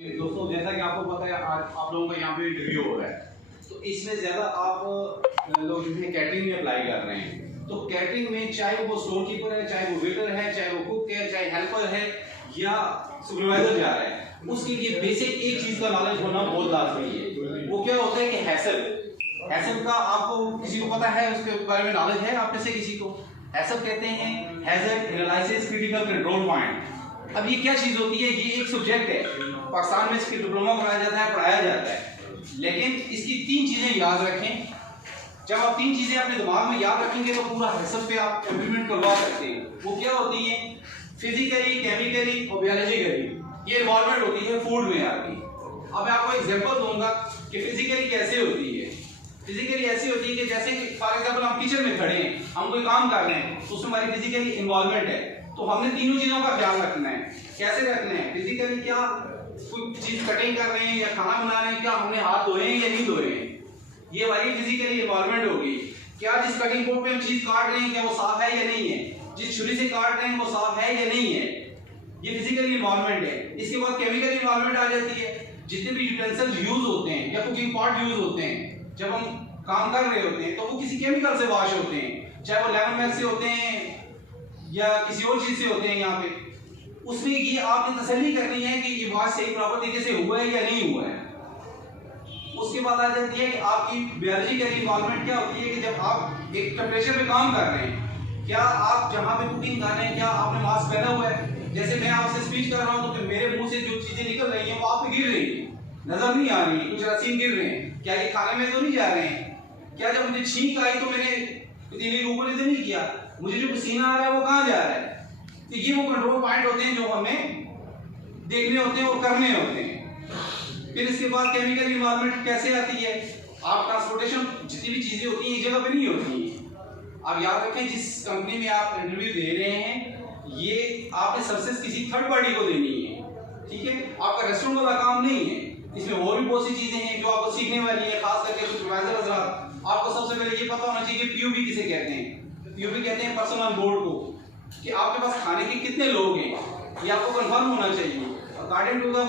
दोस्तों, जैसा कि आपको पता है आज आप लोगों का यहाँ पे इंटरव्यू हो रहा है, तो इसमें ज़्यादा आप लोग जो है कैटरिंग में अप्लाई कर रहे हैं। तो कैटरिंग में चाहे वो स्टोर कीपर है, चाहे वो वेटर है, चाहे वो कुक है, चाहे हेल्पर है या सुपरवाइजर जा रहा है, उसके लिए बेसिक एक चीज़ का नॉलेज होना बहुत लाजमी है। वो क्या होता है कि हैसल का आपको किसी को पता है, उसके बारे में नॉलेज है आप में से किसी को? हैसल कहते हैं hazard analysis critical control point. अब ये क्या चीज़ होती है? ये एक सब्जेक्ट है, पाकिस्तान में इसकी डिप्लोमा कराया जाता है, पढ़ाया जाता है, लेकिन इसकी 3 चीज़ें याद रखें। जब आप 3 चीज़ें अपने दिमाग में याद रखेंगे तो पूरा हैसल पे आप इम्प्लीमेंट करवा सकते हैं। वो क्या होती है? फिजिकली, केमिकली और बायोलॉजिकली ये इन्वॉल्वमेंट होती है फूड में आपकी। अब मैं आपको एग्जांपल दूंगा कि फिजिकली कैसे होती है। फिजिकली ऐसी होती है कि जैसे कि फॉर एग्जांपल हम किचन में खड़े हैं, हम कोई काम कर रहे हैं, तो उसमें हमारी फिजिकली इन्वॉल्वमेंट है, तो हमने तीनों चीज़ों का ख्याल रखना है। कैसे रखना है? फिजिकली क्या कोई चीज़ कटिंग कर रहे हैं या खाना बना रहे हैं, क्या हमने हाथ धोए हैं या नहीं धोए हैं, ये हमारी फिजिकली इन्वॉल्वमेंट होगी। क्या जिस कटिंग बोर्ड पे हम चीज़ काट रहे हैं क्या वो साफ है या नहीं है, जिस छुरी से काट रहे हैं वो साफ है या नहीं है, ये फिजिकली इन्वॉल्वमेंट है। इसके बाद केमिकल इन्वॉल्वमेंट आ जाती है। जितने भी यूटेंसिल्स यूज होते हैं या कुकिंग पॉट यूज होते हैं, जब हम काम कर रहे होते हैं तो वो किसी केमिकल से वॉश होते हैं, चाहे वो लेमन मैक्स से होते हैं या किसी और चीज से होते हैं। यहाँ पे उसमें ये आपने तसल्ली करनी है कि ये वॉश सही प्रॉपर तरीके से हुआ है या नहीं हुआ है। उसके बाद आ जाती है कि आपकी बायोलॉजिकल इन्वॉल्वमेंट क्या होती है कि जब आप एक टेम्परेचर पे काम कर रहे हैं, क्या आप जहाँ पे कुकिंग कर रहे हैं क्या आपने मास्क पहना हुआ है? जैसे मैं आपसे स्पीच कर रहा हूँ तो मेरे मुंह से जो चीजें निकल रही हैं वो आप पे गिर रही हैं, नजर नहीं आ रही है, कुछ रसीन गिर रहे हैं, क्या ये खाने में तो नहीं जा रहे हैं? क्या जब मुझे छींक आई तो मैंने पतीले के ऊपर तो नहीं किया, मुझे जो पसीना आ रहा है वो कहाँ जा रहा है? तो ये वो कंट्रोल पॉइंट होते हैं जो हमें देखने होते हैं और करने होते हैं। फिर इसके बाद केमिकल इन्वायरमेंट कैसे आती है? आप ट्रांसपोर्टेशन जितनी भी चीजें होती हैं एक जगह पे नहीं होती हैं। आप याद रखें जिस कंपनी में आप इंटरव्यू दे रहे हैं ये आपने सर्विसेज किसी थर्ड पार्टी को देनी है, ठीक है? आपका रेस्टोरेंट वाला काम नहीं है। इसमें और भी बहुत सी चीजें हैं जो आपको सीखने वाली है, खास करके सुपरवाइजर हज़रात। आपको सबसे पहले ये पता होना चाहिए कि पीओबी किसे कहते हैं। पीओबी कहते हैं पर्सन ऑन बोर्ड को, कि आपके पास खाने के कितने लोग हैं ये आपको कंफर्म होना चाहिए। अकॉर्डिंग टू द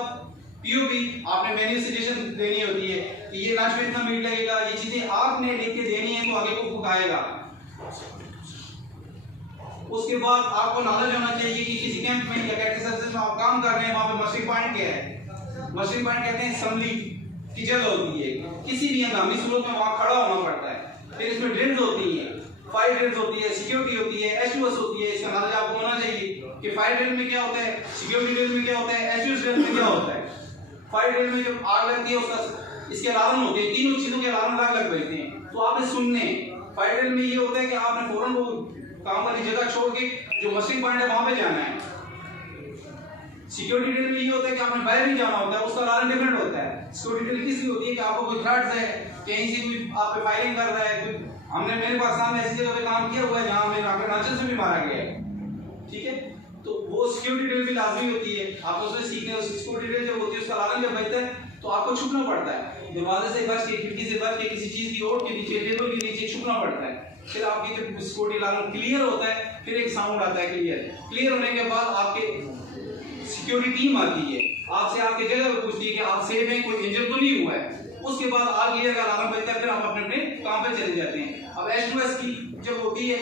पीओबी आपने मेन्यू सजेशन देनी होती है कि ये लंच में इतना मीट लगेगा, ये चीजें आपने लिख के देनी है तो आगे को कुक आएगा। उसके बाद आपको नॉलेज होना चाहिए कि किसी कैंप में या कैटरिंग सर्विसेज में आप काम कर रहे हैं, वहाँ पे मस्टरिंग पॉइंट क्या है? मस्टरिंग पॉइंट कहते हैं असेंबली की जगह होती है, किसी भी हंगामी सूरत में वहाँ खड़ा होना पड़ता है। फिर इसमें ड्रिल्स होती हैं, फायर ड्रिल्स होती है, सिक्योरिटी होती है, एचयूएस होती है। इसका नॉलेज आपको होना चाहिए कि फायर ड्रिल में क्या होता है, सिक्योरिटी ड्रिल में क्या होता है, एचयूएस ड्रिल में क्या होता है। फायर ड्रिल में जब आग लगती है उसका इसके अलार्म होते हैं, तीनों चीजों के अलार्म अलग अलग बजते हैं, तो आपने सुनने। फायर ड्रिल में ये होता है कि आपने फौरन वो काम वाली जगह छोड़ के जो मस्टरिंग पॉइंट है वहां पे जाना है। सिक्योरिटी ड्रिल में ये होता है कि आपने बाहर नहीं जाना होता है, उसका अलार्म डिफरेंट होता है। सिक्योरिटी ड्रिल किस लिए होती है कि आपको कोई थ्रेट्स है, कहीं से भी आप पे फायरिंग कर रहा है। मेरे पाकिस्तान में ऐसी जगह पे काम किया हुआ है जहां मेरे नाचन से भी मारा गया है, ठीक है? तो वो सिक्योरिटी ड्रिल भी लाजमी होती है, आपको उसमें सीखने। उस सिक्योरिटी ड्रिल जब होती है उसका अलार्म जब बजता है तो आपको छुपना पड़ता है, दरवाजे से बच के, खिड़की से बच के, किसी चीज की ओट के नीचे, टेबल के नीचे छुपना पड़ता है। फिर आपकी जब सिक्योरिटी अलार्म क्लियर होता है फिर एक साउंड आता है क्लियर होने के बाद आपके सिक्योरिटी टीम आती है, आपसे आपके जगह पे पूछती है कि आप सेफ हैं, कोई इंजर तो नहीं हुआ है। उसके बाद आग क्लियर का अलार्म बजता है, फिर आप अपने अपने काम पे चले जाते हैं। अब एचयूएस की जब होती है,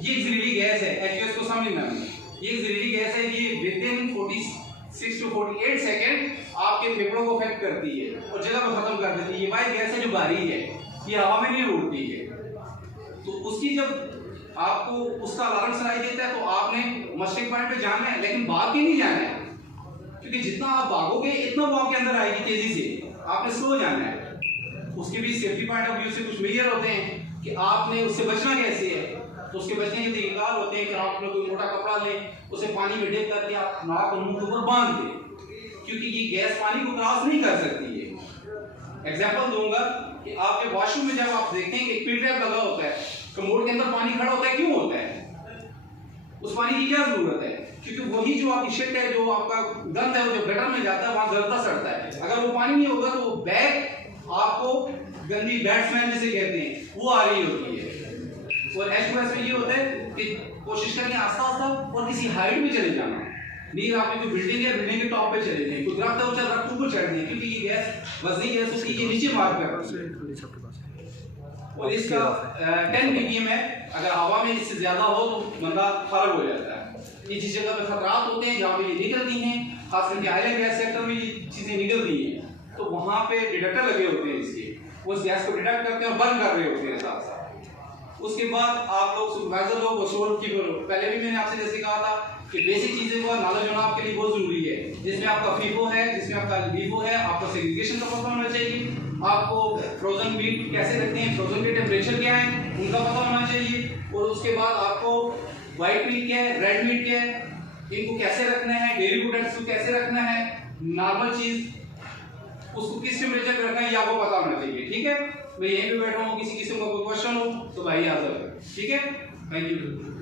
ये जहरीली गैस है, एचयूएस को समझना है, ये जहरीली गैस है, ये विदिन 46 to 48 सेकंड आपके फेफड़ों को अफेक्ट करती है और जगह को खत्म कर देती है। ये वाइट गैस है जो भारी है, ये हवा में नहीं उड़ती है। तो उसकी जब आपको उसका अलार्म सुनाई देता है तो आपने मस्टरिंग पॉइंट पे जाना है, लेकिन भाग के नहीं जाना है, क्योंकि जितना आप भागोगे इतना वो आपके अंदर आएगी तेजी से, आपने स्लो जाना है। उसके भी सेफ्टी पॉइंट ऑफ व्यू से कुछ मेजर होते हैं कि आपने उससे बचना कैसे है। तो उसके बचने के तरीका होते हैं कि आप लोग कोई मोटा कपड़ा लें, उसे पानी में डिप करके आप नाक और मुंह के ऊपर बांध दें, क्योंकि ये गैस पानी को क्रॉस नहीं कर सकती है। एग्जांपल दूंगा कि आपके वॉशरूम में जब आप देखते हैं कि एक फिल्टर लगा होता है, कमोड के अंदर पानी खड़ा होता है, क्यों होता है? उस पानी की क्या जरूरत है? क्योंकि वही जो आपकी शिट है, जो आपका गंद है, वो जब गटर में जाता है वहां गलता सड़ता है। अगर वो पानी नहीं होगा तो बैग आपको गंदी बैट्समैन जिसे कहते हैं वो आ रही होती है। और एचयूएस में ये होता है कि कोशिश करके आस्ता आस्ता और किसी हाइट पे चले जाना। नीर आपकी जो बिल्डिंग है, बिल्डिंग के टॉप पे चले जाए, कोई दरख्त है वो चल रहा ऊपर चढ़ती है, क्योंकि ये गैस वजनी गैस होती है, नीचे मार कर और इसका 10 ppm है। अगर हवा में इससे ज्यादा हो तो बंदा फर्क हो जाता है। ये जिस जगह पे खतरात होते हैं, जहाँ पे ये निकलती हैं, खास करके ऑयल एंड गैस सेक्टर में ये चीजें निकलती हैं, तो वहाँ पे डिटेक्टर लगे होते हैं इसके, उस गैस को डिटेक्ट करते हैं और बंद कर रहे होते हैं साथ साथ। उसके बाद आप लोग सुपरवाइजर लोग और स्टोर कीपर, पहले भी मैंने आपसे जैसे कहा था कि बेसिक चीजें का नॉलेज होना आपके लिए बहुत जरूरी है, जिसमें आपका फीफो है, जिसमें आपका लीफो है, आपको सेग्रीगेशन का पता होना चाहिए, आपको फ्रोजन मीट कैसे रखते हैं, फ्रोजन के टेम्परेचर क्या है उनका पता होना चाहिए, और उसके बाद आपको व्हाइट मीट क्या है, रेड मीट क्या है, इनको कैसे रखना है, डेयरी प्रोडक्ट्स को कैसे रखना है, नॉर्मल चीज उसको किस टेम्परेचर पे रखना है ये आपको पता होना चाहिए। ठीक है, मैं यहीं पे बैठा हूँ, किसी किस्म का कोई क्वेश्चन हो तो भाई हाजिर है। ठीक है, थैंक यू।